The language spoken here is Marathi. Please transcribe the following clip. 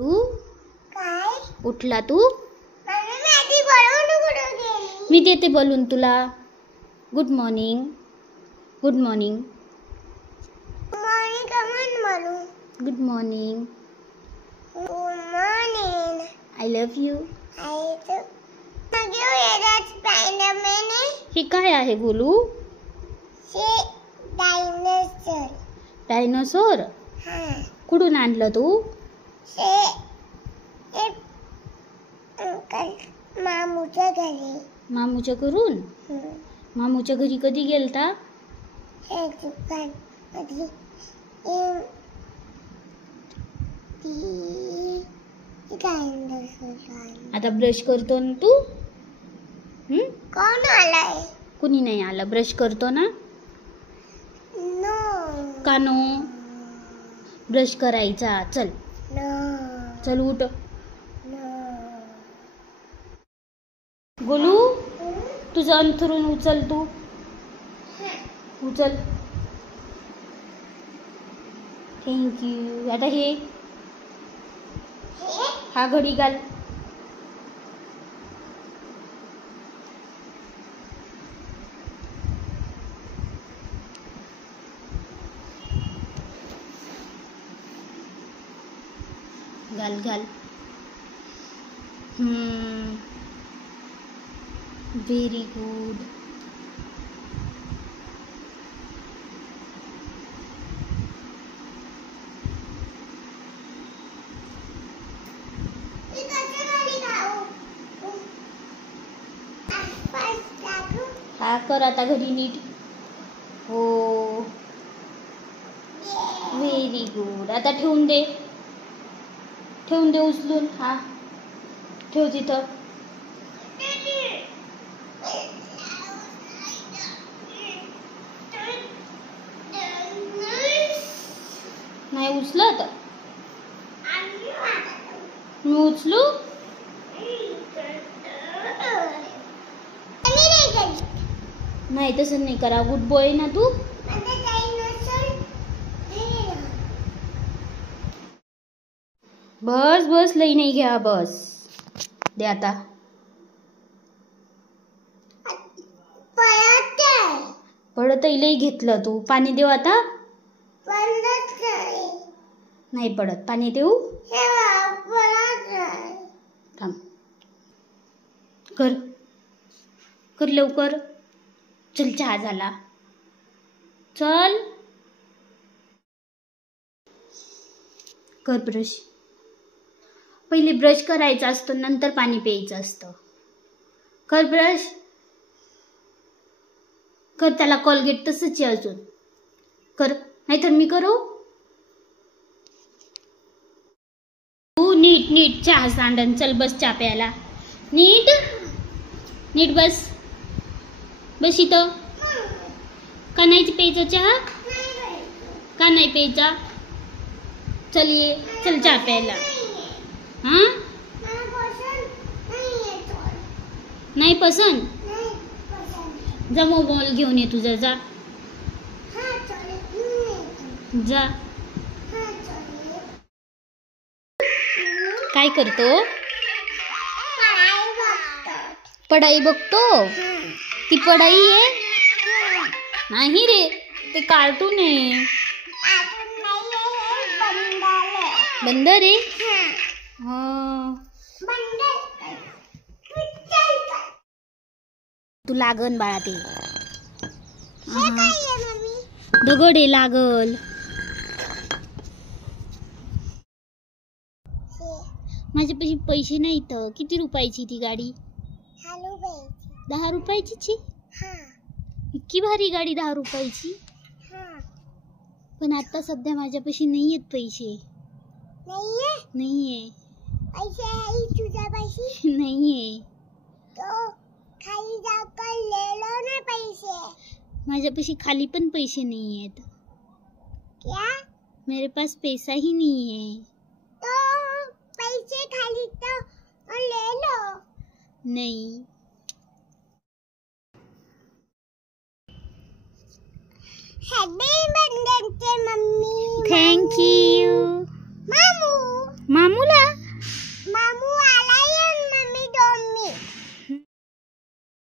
तू काय उठला तू? मम्मी माझी बलून कुठे गेली? मी देते बलून तुला. Good morning. Good morning. Morning कमन मारू. Good morning. Good morning. I love you. आई तो मग येतात स्पाइडरमॅन आहे. हे काय आहे गोलू? हे डायनोसॉर. डायनोसॉर? हां. कुठून आणलं तू? हे अंकल मामूच्या घरी. मामूच्या घरून? मामूच्या घरी कधी गेलता? हे दुकान मध्ये आता ब्रश करतो ना तू? कोण आलाय? कुणी नाही आलं. ब्रश करतो ना? नो. का नो? ब्रश करायचा. चल नो. चल उठ. नो. गोलू तुझं अंथरून उचल. तू उचल. थँक्यू. आता हे हा घडी घाल. घाल घाल. Very good. हा कर आता घरी नीट. हो व्हेरी गुड. आता ठेवून दे. ठेवून दे उचलून. हा ठेव तिथं. नाही उचलत. मी उचलू? नाही तसं नाही करा. गुड बॉय ना तू. बस बस लई नाही घ्या. बस दे आता. पडत लई घेतलं तू. पाणी देऊ आता. नाही पडत. पाणी देऊ. थांब. कर कर लवकर. चल चहा झाला. चल कर ब्रश. पहिले ब्रश करायचा असतो नंतर पाणी प्यायचं असतं. कर ब्रश. कर. त्याला कोलगेट तसंच आहे अजून. कर नाहीतर मी करू. तू नीट नीट चहा सांडन. चल बस चहा प्यायला. नीट नीट बस. बस इथं. का नाही प्यायचा चहा? का नाही प्यायचा? चल ये. चल चहा प्यायला. हां नाही पसंत. जा मोबाईल घेऊन ये तुझा. जा जा. काय करतो? पढाई बघतो. ती पढाई आहे? नाही रे ते कार्टून आहे. बंदर आहे. तू लागन बाळा ते. दगड आहे लागल. माझ्यापाशी पैसे नाहीत. किती रुपयाची ती गाडी? 10 रुपयाची. इतकी भारी गाडी 10 रुपयाची. पण आता सध्या माझ्यापाशी नाही आहेत पैसे. नाहीये. पैसे आहे तुझ्यापाशी? नाहीये. तो खाली जाकर ले लो ना पैसे. माझ्यापाशी खाली पण पैसे नहीं आहेत. क्या? मेरे पास पैसा ही नहीं है. तो पैसे खाली तो ले लो. नहीं. हैप्पी